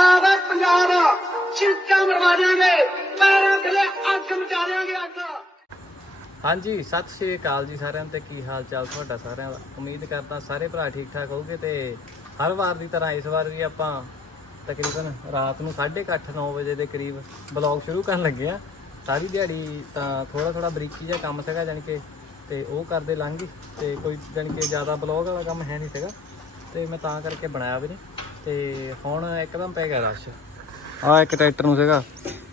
ਪੰਜਾਬ ਹੈ ਪੰਜਾਬ ਚਿੱਕਾ ਮਰਵਾ ਦਿਆਂਗੇ, ਪੈਰਾਂ ਥੱਲੇ ਅੱਗ ਮਚਾ ਦਿਆਂਗੇ ਅੱਗ। ਹਾਂਜੀ, ਸਤਿ ਸ਼੍ਰੀ ਅਕਾਲ ਜੀ ਸਾਰਿਆਂ ਨੂੰ ਤੇ ਕੀ ਹਾਲ ਚਾਲ ਤੁਹਾਡਾ ਸਾਰਿਆਂ ਦਾ? ਉਮੀਦ ਕਰਦਾ ਸਾਰੇ ਭਰਾ ਠੀਕ ਠਾਕ ਹੋਗੇ ਤੇ ਹਰ ਵਾਰ ਦੀ ਤਰ੍ਹਾਂ ਇਸ ਵਾਰ ਵੀ ਆਪਾਂ ਤਕਰੀਬਨ ਰਾਤ ਨੂੰ 8:30 9 ਵਜੇ ਦੇ ਕਰੀਬ ਬਲੌਗ ਸ਼ੁਰੂ ਕਰਨ ਲੱਗੇ ਆ। ਸਾਰੀ ਦਿਹਾੜੀ ਤਾਂ ਥੋੜਾ ਥੋੜਾ ਬਰੀਕੀ ਜਿਹਾ ਕੰਮ ਸੀਗਾ ਜਾਣੀ ਕਿ, ਤੇ ਉਹ ਕਰਦੇ ਲੰਘ ਗਈ ਤੇ ਕੋਈ ਜਾਣੀ ਕਿ ਜ਼ਿਆਦਾ ਬਲੌਗ ਵਾਲਾ ਕੰਮ ਹੈ ਨਹੀਂ ਸੀਗਾ। ਤੇ ਮੈਂ ਤਾਂ ਕਰਕੇ ਬਣਾਇਆ ਵੀ ਨਹੀਂ ਤੇ ਹੁਣ ਇੱਕਦਮ ਪੈ ਗਿਆ ਰਸ਼। ਆ ਇੱਕ ਟਰੈਕਟਰ ਨੂੰ ਸੀਗਾ।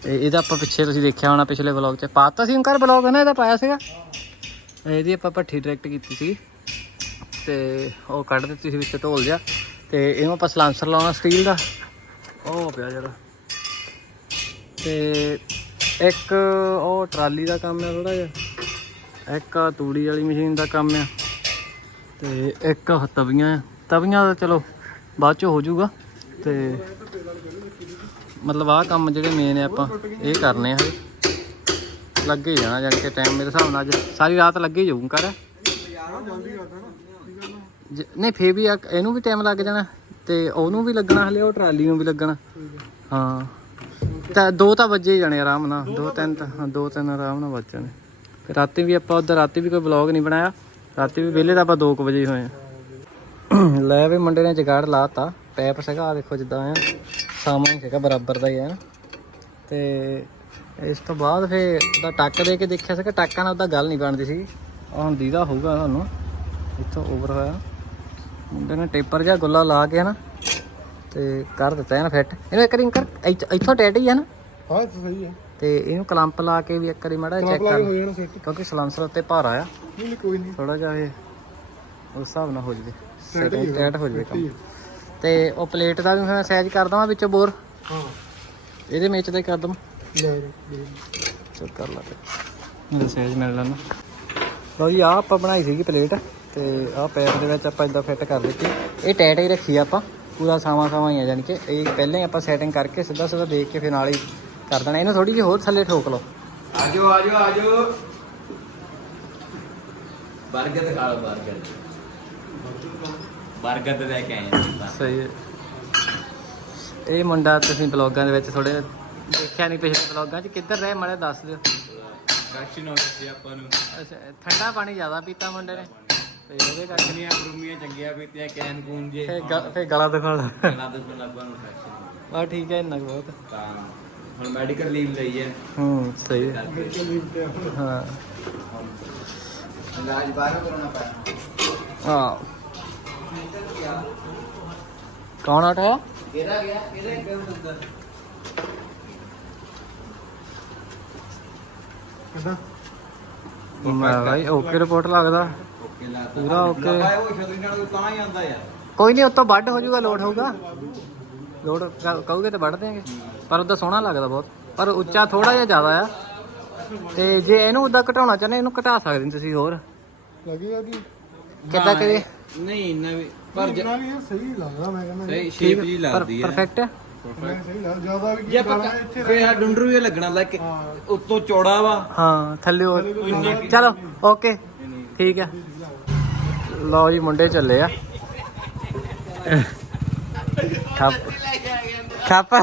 ਤੇ ਇਹਦਾ ਆਪਾਂ ਪਿੱਛੇ ਤੁਸੀਂ ਦੇਖਿਆ ਹੋਣਾ ਪਿਛਲੇ ਵਲੌਗ 'ਚ। ਪਾਤਾ ਸੀ ਅੰਕਰ ਵਲੌਗ ਨਾ ਇਹਦਾ ਪਾਇਆ ਸੀਗਾ? ਇਹਦੀ ਆਪਾਂ ਭੱਠੀ ਡਾਇਰੈਕਟ ਕੀਤੀ ਸੀ। ਤੇ ਉਹ ਕੱਢ ਦਿੱਤੀ ਸੀ ਵਿੱਚ ਢੋਲ ਜਿਹਾ। ਤੇ ਇਹਨੂੰ ਆਪਾਂ ਸਲਾਂਸਰ ਲਾਉਣਾ ਸਟੀਲ ਦਾ। ਉਹ ਪਿਆ ਜਿਹੜਾ ਤੇ ਇੱਕ ਉਹ ਟਰਾਲੀ ਦਾ ਕੰਮ ਹੈ ਥੋੜਾ ਜਿਹਾ। ਇੱਕ ਤੂੜੀ ਵਾਲੀ ਮਸ਼ੀਨ ਦਾ ਕੰਮ ਆ। ਤੇ ਇੱਕ ਤਵੀਆਂ ਆ। ਤਵੀਆਂ ਦਾ ਚਲੋ ਬਾਅਦ ਚ ਹੋ ਜਾਊਗਾ ਤੇ ਮਤਲਬ ਆਹ ਕੰਮ ਜਿਹੜੇ ਮੇਨ ਆ ਆਪਾਂ ਇਹ ਕਰਨੇ ਆ। ਲੱਗੇ ਹੀ ਜਾਣਾ ਜਾਣੀ ਕਿ ਟਾਈਮ ਮੇਰੇ ਹਿਸਾਬ ਨਾਲ ਅੱਜ। ਸਾਰੀ ਰਾਤ ਲੱਗੇ ਹੀ ਜਾਊਂ ਕਰ ਨਹੀਂ ਫੇਰ ਵੀ ਇਹਨੂੰ ਵੀ ਟਾਈਮ ਲੱਗ ਜਾਣਾ ਤੇ ਉਹਨੂੰ ਵੀ ਲੱਗਣਾ ਹਲੇ ਉਹ ਟਰਾਲੀ ਨੂੰ ਵੀ ਲੱਗਣਾ। ਹਾਂ। ਤਾਂ ਦੋ ਤਾਂ ਵੱਜੇ ਹੀ ਜਾਣੇ ਆਰਾਮ ਨਾਲ। ਦੋ ਤਿੰਨ ਤਾਂ ਹਾਂ, ਦੋ ਤਿੰਨ ਆਰਾਮ ਨਾਲ ਵੱਜ ਜਾਣੇ। ਰਾਤੀ ਵੀ ਆਪਾਂ ਉਧਰ ਰਾਤੀ ਵੀ ਕੋਈ ਵਲੌਗ ਨਹੀਂ ਬਣਾਇਆ। ਰਾਤੀ ਵੀ ਵਿਹਲੇ ਤਾਂ ਆਪਾਂ 2 ਵਜੇ ਹੀ ਹੋਏ ਆ। ਲੈ ਵੀ ਮੁੰਡੇ ਨੇ ਜਗਾੜ ਲਾਤਾ ਪੈਪ ਸੀਗਾ ਆ ਦੇਖੋ ਜਿੱਦਾਂ ਆ ਸਾਮਾਂ ਹੀ ਸੀਗਾ ਬਰਾਬਰ ਦਾ ਹੀ ਹੈ ਨਾ ਤੇ ਇਸ ਤੋਂ ਬਾਅਦ ਫੇ ਉਹਦਾ ਟੱਕ ਦੇ ਕੇ ਦੇਖਿਆ ਸੀਗਾ ਟੱਕਾਂ ਨਾਲ ਉਹਦਾ ਗੱਲ ਨਹੀਂ ਬਣਦੀ ਸੀ। ਹੁਣ ਦੀਦਾ ਹੋਊਗਾ ਤੁਹਾਨੂੰ ਇੱਥੋਂ ਓਵਰ ਹੋਇਆ। ਮੁੰਡੇ ਨੇ ਟੇਪਰ ਜਿਹਾ ਗੁੱਲਾ ਲਾ ਕੇ ਨਾ ਤੇ ਕਰ ਦਿੱਤਾ ਨਾ ਫਿੱਟ। ਇਹਨੂੰ ਇੱਕ ਵਾਰੀ ਕਰ ਇੱਥ- ਟੈਟ ਹੀ ਹੈ ਨਾ। ਹਾਂ ਸਹੀ ਹੈ ਤੇ ਇਹਨੂੰ ਕਲੰਪ ਲਾ ਕੇ ਵੀ ਇੱਕ ਵਾਰੀ ਮਾੜਾ ਚੈੱਕ ਕਰ। ਕਿਉਂਕਿ ਸਲਾਂਸਰ ਉੱਤੇ ਭਾਰਾ ਆ ਨਹੀਂ ਨਹੀਂ ਕੋਈ ਨਹੀਂ ਥੋੜਾ ਜਿਹਾ ਇਹ ਉਸ ਹਿਸਾਬ ਨਾਲ ਹੋ ਜਵੇ। ਸੈਟਿੰਗ ਟੈਟ ਹੋ ਜਵੇ ਕੰਮ। ਠੀਕ ਤੇ ਉਹ ਪਲੇਟ ਦਾ ਵੀ ਮੈਂ ਸਾਈਜ਼ ਕਰ ਦਵਾਂ ਵਿੱਚੋਂ ਬੋਰ? ਹਾਂ। ਇਹਦੇ ਵਿੱਚ ਦਾ ਕਰ ਲੈ ਚੈੱਕ ਕਰ ਲਾ ਤੇ ਮੇਰੇ ਸਾਈਜ਼ ਮਿਲ ਲੈਣਾ ਲਓ ਜੀ ਆਹ ਆਪਾਂ ਬਣਾਈ ਸੀਗੀ ਪਲੇਟ ਤੇ ਆਹ ਪੈਰ ਦੇ ਵਿੱਚ ਆਪਾਂ ਇਦਾਂ ਫਿੱਟ ਕਰ ਦਿੱਤੀ। ਇਹ ਟੈਟ ਹੀ ਰੱਖੀ ਆਪਾਂ। ਪੂਰਾ ਸਾਵਾਂ ਸਾਵਾਂ ਹੀ ਆ ਜਾਣੀ ਕਿ ਇਹ ਪਹਿਲਾਂ ਹੀ ਆਪਾਂ ਸੈਟਿੰਗ ਕਰਕੇ ਸਿੱਧਾ ਸਿੱਧਾ ਦੇਖ ਕੇ ਫਿਰ ਨਾਲ ਹੀ ਕਰ ਦੇਣਾ। ਇਹਨੂੰ ਥੋੜੀ ਜਿਹੀ ਹੋਰ ਥੱਲੇ ਠੋਕ ਲਓ। ਆਜੋ ਆਜੋ ਆਜੋ 버ਗਰ ਦਿਖਾ ਲਓ 버 ਤੇ ਲੈ ਕੇ ਆਏ ਹਾਂ ਸਹੀ ਹੈ। ਇਹ ਮੁੰਡਾ ਤੁਸੀਂ ਬਲੌਗਾਂ ਦੇ ਵਿੱਚ ਥੋੜੇ ਦੇਖਿਆ ਨਹੀਂ ਪਿਛਲੇ ਬਲੌਗਾਂ 'ਚ। ਕਿੱਧਰ ਰਹੇ ਮਾੜੇ ਦੱਸ ਦਿਓ। ਕਾਸ਼ੀ ਨੋਟ ਸੀ ਆਪਾਂ ਨੂੰ। ਅੱਛਾ ਠੰਡਾ ਪਾਣੀ ਜ਼ਿਆਦਾ ਪੀਤਾ ਮੁੰਡੇ ਨੇ। ਤੇ ਉਹਦੇ ਕਰਕੇ ਕਿੰਨੀਆਂ ਬਰੂਮੀਆਂ ਚੰਗੀਆਂ ਪੀਤੀਆਂ ਕੈਨ ਕੂਨ ਜੇ। ਫੇ ਗਲਾ ਦੁਖਣ ਲੱਗਾ ਨਾ ਦਸ ਮਿੰਟ ਲੱਗਣ ਨੂੰ। ਫੈਕਸ਼ਨ ਬਾ ਠੀਕ ਹੈ ਇੰਨਾ ਬਹੁਤ। ਤਾਂ ਹੁਣ ਮੈਡੀਕਲ ਲੀਵ ਲਈ ਹੈ। ਹੂੰ ਸਹੀ ਹੈ। ਹਾਂ। ਇਲਾਜ ਬਾਹਰੋਂ ਕਰਾਉਣਾ ਪੈਣਾ। ਹਾਂ। ਕੌਣ ਆਟਾ ਕਿਹੜਾ ਗਿਆ? ਕਿਹਦੇ ਕਿਉਂ ਅੰਦਰ? ਕਿਦਾਂ? ਮੈਂ ਭਾਈ ਓਕੇ ਰਿਪੋਰਟ ਲੱਗਦਾ। ਓਕੇ ਪੂਰਾ ਓਕੇ ਲਵਾਇਆ ਉਹ ਛਤਰੀ ਨਾਲ ਤਾਂ ਹੀ ਆਉਂਦਾ ਯਾਰ। ਕੋਈ ਨਹੀਂ ਉੱਤੋਂ ਵੱਢ ਹੋ ਜਾਊਗਾ ਲੋਡ ਹੋਊਗਾ। ਲੋਡ ਕਹੋਗੇ ਤਾਂ ਵੱਢ ਦੇਾਂਗੇ ਪਰ ਉਹਦਾ ਸੋਹਣਾ ਲੱਗਦਾ ਬਹੁਤ। ਪਰ ਉੱਚਾ ਥੋੜਾ ਜਿਹਾ ਜ਼ਿਆਦਾ ਆ। ਤੇ ਜੇ ਇਹਨੂੰ ਉਦਾਂ ਘਟਾਉਣਾ ਚਾਹੁੰਦੇ ਇਹਨੂੰ ਘਟਾ ਸਕਦੇ ਤੁਸੀਂ ਹੋਰ। ਲੱਗੇਗਾ ਕਿ ਕਿੱਦਾਂ ਕਰੀਏ? ਨਹੀਂ ਇੰਨਾ ਵੀ ਪਰ ਜਿੰਨਾ ਵੀ ਇਹ ਸਹੀ ਲੱਗਦਾ ਮੈਂ ਕਹਿੰਦਾ ਸਹੀ ਸ਼ੇਪ ਜੀ ਲੱਗਦੀ ਹੈ। ਪਰਫੈਕਟ ਮੈਂ ਸਹੀ ਲੱਗ ਜ਼ਿਆਦਾ ਵੀ ਜੇ ਆਪਾਂ ਫੇਰ ਆ ਡੁੰਡਰੂ ਇਹ ਲੱਗਣਾ ਲਾਈਕ ਉੱਤੋਂ ਚੌੜਾ ਵਾ। ਹਾਂ ਥੱਲੇ ਚਲੋ ਓਕੇ ਠੀਕ ਆ। ਲਓ ਜੀ ਮੁੰਡੇ ਚੱਲੇ ਆ। ਖੱਪ ਖੱਪ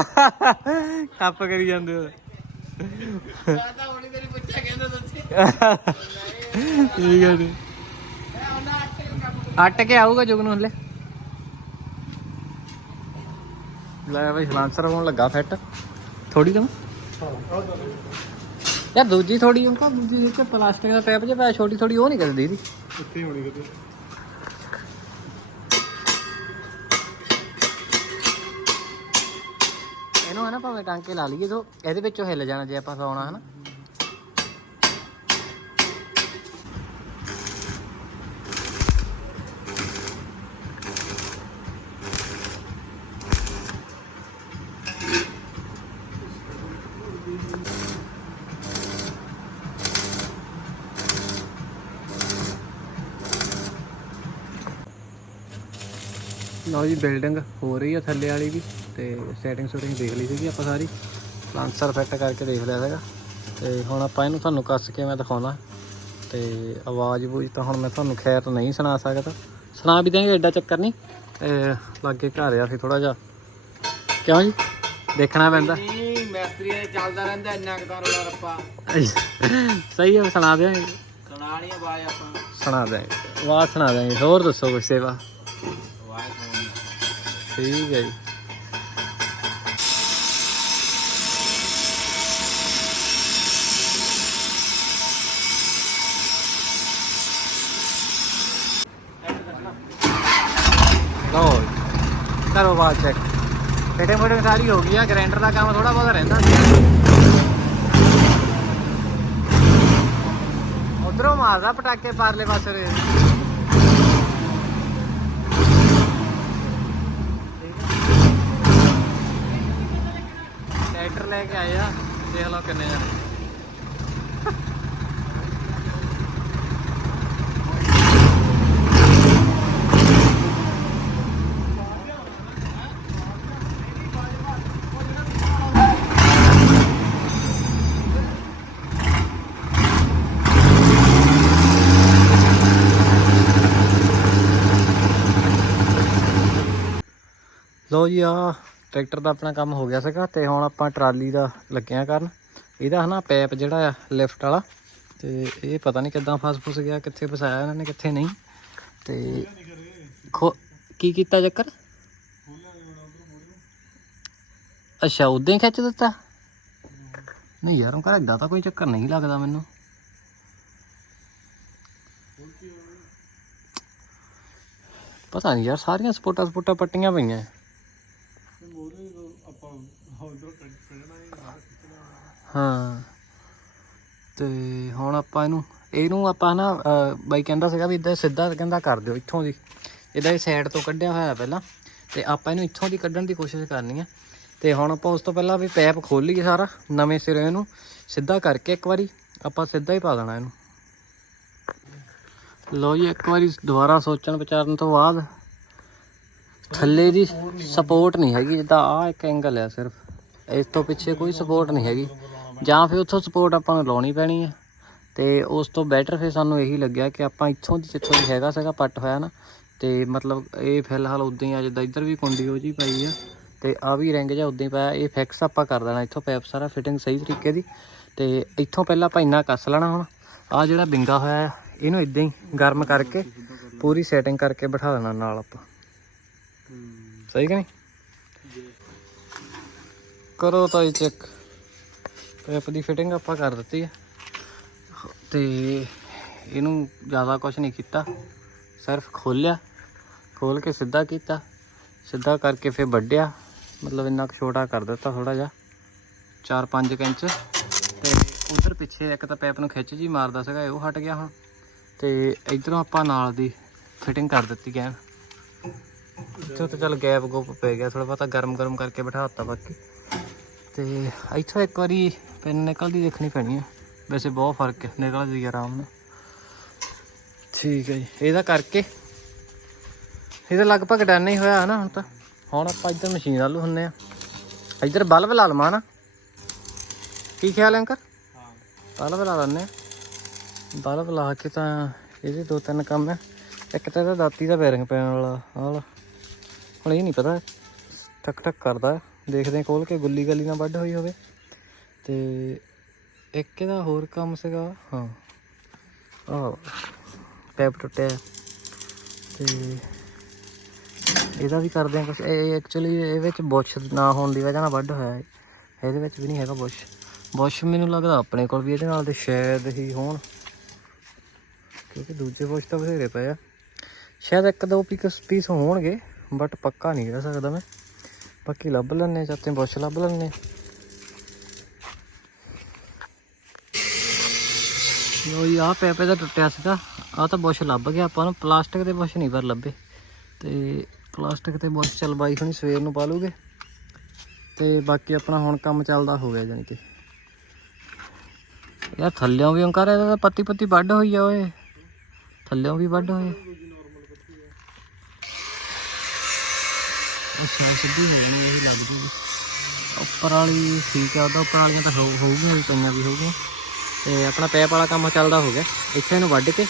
ਖੱਪ ਕਰੀ ਜਾਂਦੇ ਹੋ। ਠੀਕ ਹੈ ਜੀ। ਅੱਟ ਕੇ ਆਊਗਾ ਜੁਗ ਨੂੰ ਹਲੇ। ਲੈ ਬਈ ਸਲਾਂਸਰ ਹੋਣ ਲੱਗਾ ਫਿੱਟ। ਥੋੜੀ ਦਮ ਯਾਰ ਦੂਜੀ ਥੋੜੀ ਉਹ ਦੂਜੀ ਜਿਹਦੇ ਚ ਪਲਾਸਟਿਕ ਦਾ ਪੈਪ ਜਿਹਾ ਪਿਆ ਛੋਟੀ ਥੋੜੀ ਉਹ ਨਹੀਂ ਕਰਦੀ ਇਹਦੀ। ਉੱਥੇ ਹੋਣੀ ਕਿਤੇ। ਇਹਨੂੰ ਹਨਾ ਭਾਵੇਂ ਟਾਂਕੇ ਲਾ ਲਈਏ ਤੋ ਇਹਦੇ ਵਿੱਚੋਂ ਹਿੱਲ ਜਾਣਾ ਜੇ ਆਪਾਂ ਸੌਣਾ ਹਨਾ ਲਓ ਜੀ ਬਿਲਡਿੰਗ ਹੋ ਰਹੀ ਆ ਥੱਲੇ ਵਾਲੀ ਵੀ ਤੇ ਸੈਟਿੰਗ ਸ਼ੂਟਿੰਗ ਦੇਖ ਲਈ ਸੀਗੀ ਆਪਾਂ ਸਾਰੀ। ਲਾਂਸਰ ਫਿੱਟ ਕਰਕੇ ਦੇਖ ਲਿਆ ਸੀਗਾ। ਤੇ ਹੁਣ ਆਪਾਂ ਇਹਨੂੰ ਤੁਹਾਨੂੰ ਕੱਸ ਕੇ ਮੈਂ ਦਿਖਾਉਣਾ। ਤੇ ਆਵਾਜ਼ ਬੂਝ ਤਾਂ ਹੁਣ ਮੈਂ ਤੁਹਾਨੂੰ ਖੈਰ ਨਹੀਂ ਸੁਣਾ ਸਕਦਾ। ਸੁਣਾ ਵੀ ਦੇਂਗੇ ਐਡਾ ਚੱਕਰ ਨਹੀਂ। ਤੇ ਲਾਗੇ ਘਰ ਆ ਸੀ ਥੋੜਾ ਜਿਹਾ। ਕਿਉਂ ਜੀ? ਦੇਖਣਾ ਪੈਂਦਾ। ਨਹੀਂ ਮੈਸਤਰੀ ਦੇ ਚੱਲਦਾ ਰਹਿੰਦਾ ਇੰਨਾ ਕੁ ਤਾਂ ਰੋਲਾ ਰੱਪਾ। ਸਹੀ ਹੈ ਸੁਣਾ ਦਿਆਂਗੇ। ਸੁਣਾ ਨਹੀਂ ਆਵਾਜ਼ ਆਪਾਂ। ਸੁਣਾ ਦਿਆਂਗੇ। ਆਵਾਜ਼ ਸੁਣਾ ਦਿਆਂਗੇ ਹੋਰ ਦੱਸੋ ਕੁਛ ਸੇਵਾ। ਆਵਾਜ਼ ਠੀਕ ਹੈ ਜੀ। ਲਓ ਜੀ, ਕਰੋ ਬਾਤ ਚੈੱਕ ਫਿਟਿੰਗ ਫਿਟਿੰਗ ਸਾਰੀ ਹੋ ਗਈ ਆ ਗ੍ਰਾਈਂਡਰ ਦਾ ਕੰਮ ਥੋੜਾ ਬਹੁਤਾ ਰਹਿੰਦਾ ਸੀ। ਉਧਰੋਂ ਮਾਰਦਾ ਪਟਾਕੇ ਪਾਰਲੇ ਪਾਸੇ। ਰੇ ਟਰੈਕਟਰ ਲੈ ਕੇ ਆਏ ਆ ਦੇਖ ਲਓ ਕਿੰਨੇ ਜਣੇ ਲੋ ਜੀ ਆ ਟਰੈਕਟਰ ਦਾ ਆਪਣਾ ਕੰਮ ਹੋ ਗਿਆ ਸੀਗਾ ਤੇ ਹੁਣ ਆਪਾਂ ਟਰਾਲੀ ਦਾ ਲੱਗਿਆ ਕਰਨ। ਇਹਦਾ ਹਨਾ ਪੈਪ ਜਿਹੜਾ ਆ, ਲਿਫਟ ਵਾਲਾ। ਤੇ ਇਹ ਪਤਾ ਨਹੀਂ ਕਿੱਦਾਂ ਫਸ ਫੁਸ ਗਿਆ, ਕਿੱਥੇ ਫਸਾਇਆ ਇਹਨਾਂ ਨੇ, ਕਿੱਥੇ ਨਹੀਂ। ਤੇ ਖੋ ਕੀ ਕੀਤਾ ਚੱਕਰ? ਅੱਛਾ, ਉਦਾਂ ਹੀ ਖਿੱਚ ਦਿੱਤਾ? ਨਹੀਂ ਯਾਰ ਉਹ ਏਦਾਂ ਤਾਂ ਕੋਈ ਚੱਕਰ ਨਹੀਂ ਲੱਗਦਾ ਮੈਨੂੰ। ਪਤਾ ਨਹੀਂ ਯਾਰ, ਸਾਰੀਆਂ ਸਪੋਟਾਂ ਸਪੋਟਾਂ ਪੱਟੀਆਂ ਪਈਆਂ। ਹਾਂ। ਤੇ ਹੁਣ ਆਪਾਂ ਇਹਨੂੰ ਇਹਨੂੰ ਆਪਾਂ ਨਾ ਬਾਈ ਕਹਿੰਦਾ ਸੀਗਾ ਵੀ ਇਦਾਂ ਸਿੱਧਾ ਕਹਿੰਦਾ ਕਰ ਦਿਓ, ਇੱਥੋਂ ਦੀ। ਇਹਦਾ ਇਹ ਸਾਈਡ ਤੋਂ ਕੱਢਿਆ ਹੋਇਆ ਪਹਿਲਾਂ। ਤੇ ਆਪਾਂ ਇਹਨੂੰ ਇੱਥੋਂ ਦੀ ਕੱਢਣ ਦੀ ਕੋਸ਼ਿਸ਼ ਕਰਨੀ ਆ। ਤੇ ਹੁਣ ਆਪਾਂ ਉਸ ਤੋਂ ਪਹਿਲਾਂ ਵੀ ਪੈਪ ਖੋਲ ਲਈਏ ਸਾਰਾ, ਨਵੇਂ ਸਿਰੇ ਇਹਨੂੰ ਸਿੱਧਾ ਕਰਕੇ ਇੱਕ ਵਾਰੀ ਆਪਾਂ ਸਿੱਧਾ ਹੀ ਪਾ ਦੇਣਾ ਇਹਨੂੰ। ਲੋ ਜੀ, ਇੱਕ ਵਾਰੀ ਦੁਬਾਰਾ ਸੋਚਣ ਵਿਚਾਰਨ ਤੋਂ ਬਾਅਦ ਥੱਲੇ ਦੀ ਸਪੋਰਟ ਨਹੀਂ ਹੈਗੀ, ਜਿੱਦਾਂ ਆ ਇੱਕ ਐਂਗਲ ਆ ਸਿਰਫ। ਇਸ ਤੋਂ ਪਿੱਛੇ ਕੋਈ ਸਪੋਰਟ ਨਹੀਂ ਹੈਗੀ। ਜਾਂ ਫਿਰ ਉੱਥੋਂ ਸਪੋਰਟ ਆਪਾਂ ਨੂੰ ਲਾਉਣੀ ਪੈਣੀ ਹੈ ਤੇ ਉਸ ਤੋਂ ਬੈਟਰ ਫਿਰ ਸਾਨੂੰ ਇਹੀ ਲੱਗਿਆ ਕਿ ਆਪਾਂ ਇੱਥੋਂ ਦੀ ਜਿੱਥੋਂ ਵੀ ਹੈਗਾ ਸੀਗਾ ਪੱਟ ਹੋਇਆ ਨਾ, ਤੇ ਮਤਲਬ ਇਹ ਫਿਲਹਾਲ ਉਦਾਂ ਹੀ ਆ, ਜਿੱਦਾਂ ਇੱਧਰ ਵੀ ਕੁੰਡੀ ਉਹ ਜੀ ਪਈ ਆ, ਤੇ ਆ ਵੀ ਰਿੰਗ ਜਿਹਾ ਉਦਾਂ ਹੀ ਪਾਇਆ ਇਹ ਫਿਕਸ ਆਪਾਂ ਕਰ ਦੇਣਾ ਇੱਥੋਂ ਪੈਪ ਸਾਰਾ ਫਿਟਿੰਗ ਸਹੀ ਤਰੀਕੇ ਦੀ, ਤੇ ਇੱਥੋਂ ਪਹਿਲਾਂ ਆਪਾਂ ਇੰਨਾ ਕੱਸ ਲੈਣਾ ਹੁਣ ਆ ਜਿਹੜਾ ਬਿੰਗਾ ਹੋਇਆ ਆ, ਇਹਨੂੰ ਇਦਾਂ ਹੀ ਗਰਮ ਕਰਕੇ ਪੂਰੀ ਸੈਟਿੰਗ ਕਰਕੇ ਬਿਠਾ ਦੇਣਾ ਨਾਲ ਆਪਾਂ। ਸਹੀ ਕਿ ਨਹੀਂ? ਕਰੋ ਤਾਂ ਇਹ ਚੈੱਕ ਪੈਪ ਦੀ ਫਿਟਿੰਗ ਆਪਾਂ ਕਰ ਦਿੱਤੀ ਹੈ ਤੇ ਇਹਨੂੰ ਜ਼ਿਆਦਾ ਕੁਝ ਨਹੀਂ ਕੀਤਾ। ਸਿਰਫ ਖੋਲਿਆ, ਖੋਲ ਕੇ ਸਿੱਧਾ ਕੀਤਾ। ਸਿੱਧਾ ਕਰਕੇ ਫਿਰ ਵੱਢਿਆ। ਮਤਲਬ ਇੰਨਾ ਕੁ ਛੋਟਾ ਕਰ ਦਿੱਤਾ ਥੋੜਾ ਜਿਹਾ। 4-5 ਇੰਚ। ਤੇ ਉਧਰ ਪਿੱਛੇ ਇੱਕ ਤਾਂ ਪੈਪ ਨੂੰ ਖਿੱਚ ਜੀ ਮਾਰਦਾ ਸੀਗਾ ਉਹ ਹਟ ਗਿਆ ਹੁਣ। ਤੇ ਇਧਰੋਂ ਆਪਾਂ ਨਾਲ ਦੀ ਫਿਟਿੰਗ ਕਰ ਦਿੱਤੀ ਗੈਨ ਇੱਥੋਂ ਤਾਂ ਚੱਲ ਗੈਪ ਗੋਪ ਪੈ ਗਿਆ ਥੋੜਾ ਬਹੁਤਾ ਗਰਮ ਗਰਮ ਕਰਕੇ ਬਿਠਾ ਦਿੱਤਾ ਬਾਕੀ। ਤੇ ਇੱਥੋਂ ਇੱਕ ਵਾਰੀ ਪਿੰਨ ਨਿਕਲਦੀ ਦੇਖਣੀ ਪੈਣੀ ਹੈ ਵੈਸੇ ਬਹੁਤ ਫ਼ਰਕ ਹੈ ਨਿਕਲਦੀ ਹੈ ਆਰਾਮ ਨਾਲ। ਠੀਕ ਹੈ ਜੀ ਇਹਦਾ ਕਰਕੇ। ਇਹਦਾ ਲਗਭਗ ਡਨ ਹੀ ਹੋਇਆ ਹੈ ਨਾ ਹੁਣ ਤਾਂ। ਹੁਣ ਆਪਾਂ ਇੱਧਰ ਮਸ਼ੀਨ ਵੱਲ ਹੁੰਨੇ ਆ। ਇੱਧਰ ਬਲਬ ਲਾ ਲਵਾਂ ਨਾ ਕੀ ਖਿਆਲ ਹੈ ਅੰਕਰ ਬਲਬ ਲਾ ਆ। ਬਲਬ ਲਾ ਕੇ ਤਾਂ ਇਹਦੇ ਦੋ ਤਿੰਨ ਕੰਮ ਹੈ ਇੱਕ ਤਾਂ ਇਹਦਾ ਦਾਤੀ ਦਾ ਬੈਰਿੰਗ ਪੈਣ ਵਾਲਾ। ਆਹ ਵਾਲਾ ਹੁਣ ਇਹ ਨਹੀਂ ਪਤਾ ਟਕ ਟਕ ਕਰਦਾ। ਹੈ। ਦੇਖਦੇ ਹਾਂ ਖੋਲ ਕੇ ਗੁੱਲੀ ਗਲੀ ਨਾਲ ਵੱਢ ਹੋਈ ਹੋਵੇ। ਤੇ ਇੱਕ ਇਹਦਾ ਹੋਰ ਕੰਮ ਸੀਗਾ, ਹਾਂ, ਆਹ, ਪੈਪ ਟੁੱਟਿਆ। ਹੈ। ਤੇ ਇਹਦਾ ਵੀ ਕਰਦੇ ਹਾਂ ਕੁਛ। ਇਹ ਐਕਚੁਅਲੀ ਇਹ ਵਿੱਚ ਬੁਸ਼ ਨਾ ਹੋਣ ਦੀ ਵਜ੍ਹਾ ਨਾਲ ਵੱਢ ਹੋਇਆ ਇਹਦੇ ਵਿੱਚ ਵੀ ਨਹੀਂ ਹੈਗਾ ਬੁਸ਼ ਬੁਸ਼ ਮੈਨੂੰ ਲੱਗਦਾ ਆਪਣੇ ਕੋਲ ਵੀ, ਇਹਦੇ ਨਾਲ ਦੇ ਸ਼ਾਇਦ ਹੀ ਹੋਣ। ਕਿਉਂਕਿ ਦੂਜੇ ਬੁਸ਼ ਤਾਂ ਬਥੇਰੇ ਪਏ ਆ। ਸ਼ਾਇਦ ਇੱਕ ਦੋ ਪੀਕਸ ਪੀਸ ਹੋਣਗੇ ਬਟ ਪੱਕਾ ਨਹੀਂ ਕਹਿ ਸਕਦਾ ਮੈਂ। ਬਾਕੀ ਲੱਭ ਲੈਣੇ ਚਾਤੇ ਬੁਸ਼ ਲੱਭ ਲੈਣੇ ਲੋ ਜੀ, ਆਹ ਪੈਪੇ ਦਾ ਟੁੱਟਿਆ ਸੀਗਾ। ਆਹ ਤਾਂ ਬੁਸ਼ ਲੱਭ ਗਿਆ ਆਪਾਂ ਨੂੰ। ਪਲਾਸਟਿਕ ਦੇ ਬੁਸ਼ ਨਹੀਂ ਪਰ ਲੱਭੇ। ਤੇ ਪਲਾਸਟਿਕ ਤੇ ਬੁਸ਼ ਚੱਲ ਬਾਈ ਹੁਣੀ ਸਵੇਰ ਨੂੰ ਪਾ ਲੂਗੇ। ਤੇ ਬਾਕੀ ਆਪਣਾ ਹੁਣ ਕੰਮ ਚੱਲਦਾ ਹੋ ਗਿਆ ਜਾਣੀ ਕਿ। ਯਾਰ ਥੱਲਿਓਂ ਵੀ ਓਂਕਾਰ ਇਹਦਾ ਤਾਂ ਪੱਤੀ ਪੱਤੀ ਵੱਢ ਹੋਈ ਆ ਓਏ। ਥੱਲਿਓਂ ਵੀ ਵੱਢ ਹੋਏ। ਅੱਛਾ ਸਿੱਧੀ ਹੋ ਜਾਣੀ ਇਹ ਲੱਗ ਜੂਗੀ। ਉੱਪਰ ਵਾਲੀ ਠੀਕ ਆ, ਉਹਦਾ ਉੱਪਰ ਵਾਲੀਆਂ ਤਾਂ ਹੋ, ਹੋਊਗੀਆਂ ਵੀ, ਪਈਆਂ ਵੀ ਹੋਊਗੀਆਂ। ਤੇ ਆਪਣਾ ਪੈਪ ਵਾਲਾ ਕੰਮ ਚੱਲਦਾ ਹੋ ਗਿਆ। ਇੱਥੇ ਇਹਨੂੰ ਵੱਢ ਕੇ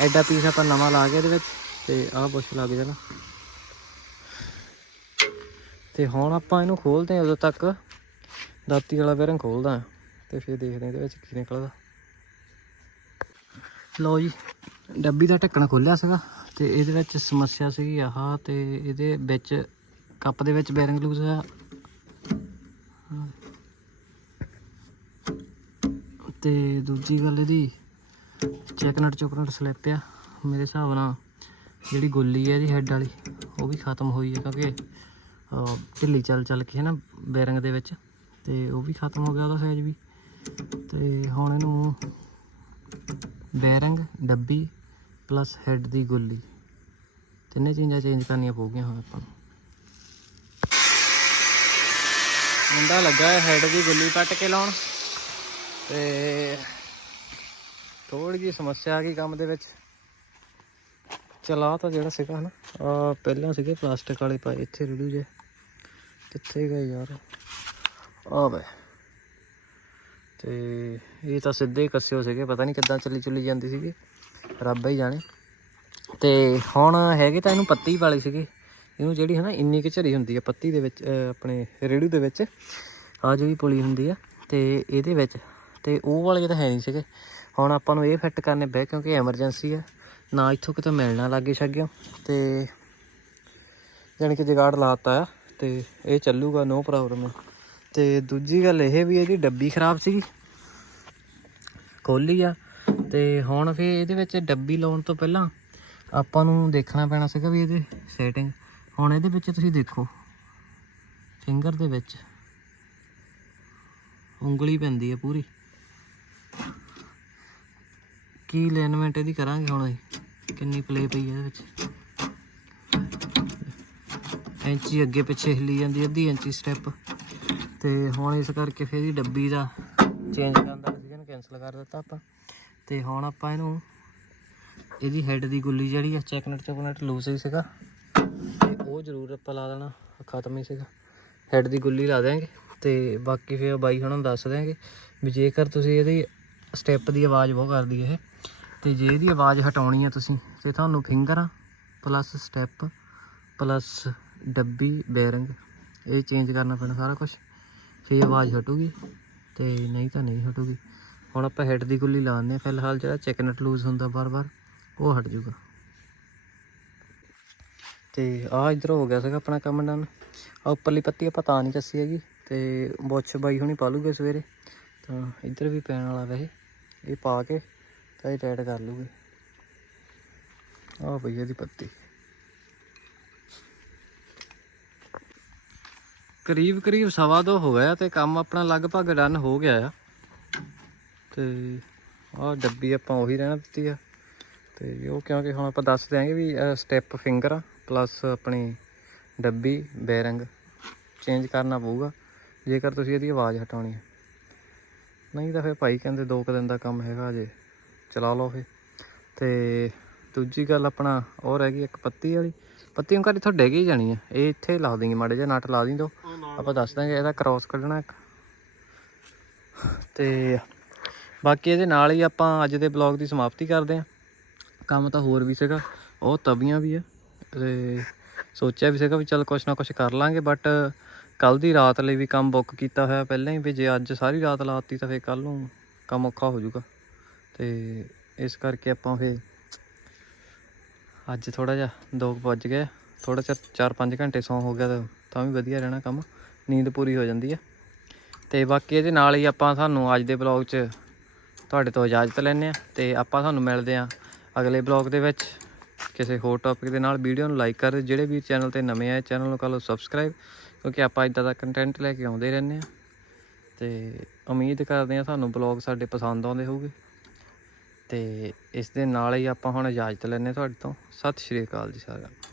ਐਡਾ ਪੀਸ ਆਪਾਂ ਨਵਾਂ ਲਾ ਕੇ ਇਹਦੇ ਵਿੱਚ, ਤੇ ਆਹ ਬੁਸ਼ ਲੱਗ ਜਾਣਾ। ਤੇ ਹੁਣ ਆਪਾਂ ਇਹਨੂੰ ਖੋਲਦੇ ਹਾਂ ਉਦੋਂ ਤੱਕ ਦਾਤੀ ਵਾਲਾ ਬੈਰਿੰਗ ਖੋਲਦਾ ਤੇ ਫਿਰ ਦੇਖਦੇ ਹਾਂ ਇਹਦੇ ਵਿੱਚ ਕੀ ਨਿਕਲਦਾ। ਲਓ ਜੀ ਡੱਬੀ ਦਾ ਢੱਕਣ ਖੋਲਿਆ ਸੀਗਾ ਤੇ ਇਹਦੇ ਵਿੱਚ ਸਮੱਸਿਆ ਸੀਗੀ ਆਹ ਤੇ ਇਹਦੇ ਵਿੱਚ ਕੱਪ ਦੇ ਵਿੱਚ ਬੈਰਿੰਗ ਲੂਜ਼ ਹੋਇਆ। ਤੇ ਦੂਜੀ ਗੱਲ ਇਹਦੀ ਚੈਕਨਟ ਚੋਕਨਟ ਸਲਿੱਪ ਆ। ਮੇਰੇ ਹਿਸਾਬ ਨਾਲ ਜਿਹੜੀ ਗੋਲੀ ਹੈ ਇਹਦੀ ਹੈੱਡ ਵਾਲੀ, ਉਹ ਵੀ ਖਤਮ ਹੋਈ ਹੈ ਕਿਉਂਕਿ ਢਿੱਲੀ ਚੱਲ ਚੱਲ ਕੇ ਹੈ ਨਾ ਬੈਰਿੰਗ ਦੇ ਵਿੱਚ ਤੇ ਉਹ ਵੀ ਖਤਮ ਹੋ ਗਿਆ ਉਹਦਾ ਸਾਈਜ਼ ਵੀ। ਤੇ ਹੁਣ ਇਹਨੂੰ ਬੈਰਿੰਗ, ਡੱਬੀ ਪਲੱਸ ਹੈੱਡ ਦੀ ਗੁੱਲੀ। ਤਿੰਨੇ ਚੀਜ਼ਾਂ ਚੇਂਜ ਕਰਨੀਆਂ ਪਊਗੀਆਂ ਹੁਣ ਆਪਾਂ ਨੂੰ। ਮੁੰਡਾ ਲੱਗਾ ਹੈ ਹੈੱਡ ਦੀ ਗੁੱਲੀ ਕੱਟ ਕੇ ਲਾਉਣ। ਤੇ ਥੋੜੀ ਜਿਹੀ ਸਮੱਸਿਆ ਆ ਗਈ ਕੰਮ ਦੇ ਵਿੱਚ। ਚਲਾ ਤਾਂ ਜਿਹੜਾ ਸੀਗਾ ਹਨਾ ਆ ਪਹਿਲਾਂ ਸੀਗੇ ਪਲਾਸਟਿਕ ਵਾਲੇ ਪਾਏ, ਇੱਥੇ ਰੁੜੂ ਜੇ। ਕਿੱਥੇ ਗਏ ਯਾਰ? ਆ ਵੇ। ਤੇ ਇਹ ਤਾਂ ਸਿੱਧੇ ਹੀ ਕੱਸਿਓ ਸੀਗੇ, ਪਤਾ ਨਹੀਂ ਕਿੱਦਾਂ ਚੱਲੀ ਚੁੱਲੀ ਜਾਂਦੀ ਸੀਗੀ। ਰੱਬ ਹੀ ਜਾਣੇ। ਤੇ ਹੁਣ ਹੈਗੇ ਤਾਂ ਇਹਨੂੰ ਪੱਤੀ ਵਾਲੇ ਸੀਗੇ। ਇਹਨੂੰ ਜਿਹੜੀ ਹੈ ਨਾ ਇੰਨੀ ਕੁ ਝਰੀ ਹੁੰਦੀ ਆ ਪੱਤੀ ਦੇ ਵਿੱਚ ਆਪਣੇ ਰੇੜੂ ਦੇ ਵਿੱਚ ਆ ਜਿਹੜੀ ਪੁਲੀ ਹੁੰਦੀ ਆ ਤੇ ਇਹਦੇ ਵਿੱਚ, ਤੇ ਉਹ ਵਾਲੇ ਤਾਂ ਹੈ ਨਹੀਂ ਸੀਗੇ। ਹੁਣ ਆਪਾਂ ਨੂੰ ਇਹ ਫਿੱਟ ਕਰਨੇ ਪਏ ਕਿਉਂਕਿ ਐਮਰਜੈਂਸੀ ਆ। ਨਾ ਇੱਥੋਂ ਕਿਤੇ ਮਿਲਣਾ ਲੱਗੇ ਛੱਗਿਓ ਤੇ ਜਾਣੀ ਕਿ ਜਗਾੜ ਲਾਤਾ ਆ ਤੇ ਇਹ ਚੱਲੂਗਾ ਨੋ ਪ੍ਰੋਬਲਮ ਤੇ ਦੂਜੀ ਗੱਲ ਇਹ ਵੀ ਇਹਦੀ ਡੱਬੀ ਖਰਾਬ ਸੀਗੀ। ਖੋਲੀ ਆ। ਤੇ ਹੁਣ ਫੇ ਇਹਦੇ ਵਿੱਚ ਡੱਬੀ ਲਾਉਣ ਤੋਂ ਪਹਿਲਾਂ ਆਪਾਂ ਨੂੰ ਦੇਖਣਾ ਪੈਣਾ ਸੀਗਾ ਵੀ ਇਹਦੇ ਸੈਟਿੰਗ ਹੁਣ ਇਹਦੇ ਵਿੱਚ ਤੁਸੀਂ ਦੇਖੋ। ਫਿੰਗਰ ਦੇ ਵਿੱਚ ਉਂਗਲੀ ਪੈਂਦੀ ਹੈ ਪੂਰੀ। ਕੀ ਅਲਾਈਨਮੈਂਟ ਇਹਦੀ ਕਰਾਂਗੇ ਹੁਣ ਅਸੀਂ? ਕਿੰਨੀ ਪਲੇ ਪਈ ਹੈ ਇਹਦੇ ਵਿੱਚ? ਇੰਚੀ ਅੱਗੇ ਪਿੱਛੇ ਹਿੱਲੀ ਜਾਂਦੀ, ਅੱਧੀ ਇੰਚੀ ਸਟੈਪ ਤੇ ਹੁਣ ਇਸ ਕਰਕੇ ਫਿਰ ਇਹਦੀ ਡੱਬੀ ਦਾ ਚੇਂਜ ਕਰਨ ਦਾ ਡਿਸੀਜਨ ਕੈਨਸਲ ਕਰ ਦਿੱਤਾ ਆਪਾਂ। ਤੇ ਹੁਣ ਆਪਾਂ ਇਹਨੂੰ ਇਹਦੀ ਹੈੱਡ ਦੀ ਗੁੱਲੀ ਜਿਹੜੀ ਆ ਚੈਕਨਟ ਚੈਕਨਟ ਲੂਸ ਹੀ ਸੀਗਾ। ਤੇ ਉਹ ਜ਼ਰੂਰ ਆਪਾਂ ਲਾ ਦੇਣਾ ਖਤਮ ਹੀ ਸੀਗਾ। ਹੈੱਡ ਦੀ ਗੁੱਲੀ ਲਾ ਦਿਆਂਗੇ ਤੇ ਬਾਕੀ ਫਿਰ ਬਾਈ ਹੁਣਾਂ ਨੂੰ ਦੱਸ ਦਿਆਂਗੇ ਵੀ ਜੇਕਰ ਤੁਸੀਂ ਇਹਦੀ ਸਟੈਪ ਦੀ ਆਵਾਜ਼ ਬਹੁਤ ਕਰਦੀ ਹੈ ਇਹ, ਤੇ ਜੇ ਇਹਦੀ ਆਵਾਜ਼ ਹਟਾਉਣੀ ਹੈ ਤੁਸੀਂ, ਤੇ ਤੁਹਾਨੂੰ ਫਿੰਗਰ ਪਲੱਸ ਸਟੈਪ ਪਲੱਸ ਡੱਬੀ ਬੈਰਿੰਗ ਇਹ ਚੇਂਜ ਕਰਨਾ ਪੈਣਾ ਸਾਰਾ ਕੁਝ ਫੇਰ ਆਵਾਜ਼ ਹਟੂਗੀ ਤੇ ਨਹੀਂ ਤਾਂ ਨਹੀਂ ਹਟੂਗੀ। ਹੁਣ ਆਪਾਂ ਹੈੱਡ ਦੀ ਗੁੱਲੀ ਲਾਉਂਦੇ ਹਾਂ। ਫਿਲਹਾਲ ਜਿਹੜਾ ਚੈਕਨਟ ਲੂਜ਼ ਹੁੰਦਾ ਬਾਰ-ਬਾਰ ਉਹ ਹਟ ਜਾਊਗਾ। ਤੇ ਆ ਇਧਰ ਹੋ ਗਿਆ ਸੀਗਾ ਆਪਣਾ ਕੰਮ ਡਨ। ਆ ਉੱਪਰਲੀ ਪੱਤੀ ਆਪਾਂ ਤਾਂ ਨਹੀਂ ਚੱਸੀ ਹੈਗੀ। ਤੇ ਬੁੱਛ ਬਾਈ ਹੁਣੀ ਪਾ ਲੂਗੇ ਸਵੇਰੇ। ਤਾਂ ਇੱਧਰ ਵੀ ਪੈਣ ਵਾਲਾ ਵੈਸੇ। ਇਹ ਪਾ ਕੇ ਤਾਂ ਇਹ ਟਾਈਟ ਕਰ ਲੂਗੇ। ਆ ਭਈਆ ਦੀ ਪੱਤੀ। ਕਰੀਬ ਕਰੀਬ ਸਵਾ ਦੋ ਹੋ ਗਿਆ ਤੇ ਕੰਮ ਆਪਣਾ ਲਗਭਗ ਡਨ ਹੋ ਗਿਆ ਆ। ਤੇ ਆਹ ਡੱਬੀ ਆਪਾਂ ਉਹੀ ਰਹਿਣਾ ਦਿੱਤੀ ਆ। ਤੇ ਉਹ ਕਿਉਂਕਿ ਹੁਣ ਆਪਾਂ ਦੱਸ ਦਿਆਂਗੇ ਵੀ ਸਟੈਪ ਫਿੰਗਰ ਆ ਪਲੱਸ ਆਪਣੀ ਡੱਬੀ, ਬੈਰਿੰਗ ਚੇਂਜ ਕਰਨਾ ਪਊਗਾ। ਜੇਕਰ ਤੁਸੀਂ ਇਹਦੀ ਆਵਾਜ਼ ਹਟਾਉਣੀ ਹੈ ਨਹੀਂ ਤਾਂ ਫਿਰ ਭਾਈ ਕਹਿੰਦੇ ਦੋ ਕੁ ਦਿਨ ਦਾ ਕੰਮ ਹੈਗਾ ਜੇ, ਚਲਾ ਲਓ ਫਿਰ। ਤੇ ਦੂਜੀ ਗੱਲ ਆਪਣਾ ਉਹ ਰਹਿ ਗਈ ਇੱਕ ਪੱਤੀ ਵਾਲੀ। ਪੱਤੀ ਨੂੰ ਘਰ ਤੁਹਾਡੇ ਡਿੱਗ ਹੀ ਜਾਣੀ ਆ? ਇਹ ਇੱਥੇ ਲਾ ਦੇਂਗੇ ਮਾੜੇ ਜਿਹਾ, ਨਟ ਲਾ ਦਿੰਦੋ ਆਪਾਂ ਦੱਸ ਦਾਂਗੇ, ਇਹਦਾ ਕ੍ਰਾਸ ਕੱਢਣਾ ਇੱਕ। ਤੇ ਬਾਕੀ ਇਹਦੇ ਨਾਲ ਹੀ ਆਪਾਂ ਅੱਜ ਦੇ ਬਲੌਗ ਦੀ ਸਮਾਪਤੀ ਕਰਦੇ ਹਾਂ ਕੰਮ ਤਾਂ ਹੋਰ ਵੀ ਸੀਗਾ, ਉਹ ਤਵੀਆਂ ਵੀ ਆ, ਤੇ ਸੋਚਿਆ ਵੀ ਸੀਗਾ ਵੀ ਚੱਲ ਕੁਛ ਨਾ ਕੁਛ ਕਰ ਲਾਂਗੇ ਬਟ ਕੱਲ ਦੀ ਰਾਤ ਲਈ ਵੀ ਕੰਮ ਬੁੱਕ ਕੀਤਾ ਹੋਇਆ ਪਹਿਲਾਂ ਹੀ, ਵੀ ਜੇ ਅੱਜ ਸਾਰੀ ਰਾਤ ਲਾਤੀ ਤਾਂ ਫੇਰ ਕੱਲ ਨੂੰ ਕੰਮ ਔਖਾ ਹੋ ਜਾਊਗਾ। ਤੇ ਇਸ ਕਰਕੇ ਆਪਾਂ ਫੇਰ ਅੱਜ ਥੋੜਾ ਜਿਹਾ 2 ਵੱਜ ਗਏ ਥੋੜਾ ਚਿਰ 4-5 ਘੰਟੇ ਸੌਂ ਹੋ ਗਿਆ ਤਾਂ ਵੀ ਵਧੀਆ ਰਹਿਣਾ ਕੰਮ। ਨੀਂਦ ਪੂਰੀ ਹੋ ਜਾਂਦੀ ਆ। ਤੇ ਬਾਕੀ ਇਹਦੇ ਨਾਲ ਹੀ ਆਪਾਂ ਸਾਨੂੰ ਅੱਜ ਦੇ ਬਲੌਗ 'ਚ ਤੁਹਾਡੇ ਤੋਂ ਇਜਾਜ਼ਤ ਲੈਂਦੇ ਆ ਤੇ ਆਪਾਂ ਤੁਹਾਨੂੰ ਮਿਲਦੇ ਆ ਅਗਲੇ ਬਲੌਗ ਦੇ ਵਿੱਚ। ਕਿਸੇ ਹੋਰ ਟੌਪਿਕ ਦੇ ਨਾਲ ਵੀਡੀਓ ਨੂੰ ਲਾਈਕ ਕਰ ਜਿਹੜੇ ਵੀ ਚੈਨਲ ਤੇ ਨਵੇਂ ਆਏ ਚੈਨਲ ਨੂੰ ਕਰ ਲਓ ਸਬਸਕ੍ਰਾਈਬ ਕਿਉਂਕਿ ਆਪਾਂ ਇਦਾਂ ਦਾ ਕੰਟੈਂਟ ਲੈ ਕੇ ਆਉਂਦੇ ਰਹਿੰਦੇ ਆ ਤੇ ਉਮੀਦ ਕਰਦੇ ਆ ਤੁਹਾਨੂੰ ਬਲੌਗ ਸਾਡੇ ਪਸੰਦ ਆਉਂਦੇ ਹੋਊਗੇ। ਤੇ ਇਸ ਦੇ ਨਾਲ ਹੀ ਆਪਾਂ ਹੁਣ ਇਜਾਜ਼ਤ ਲੈਂਦੇ ਹਾਂ ਤੁਹਾਡੇ ਤੋਂ। ਸਤਿ ਸ਼੍ਰੀ ਅਕਾਲ ਜੀ ਸਾਰਿਆਂ ਨੂੰ।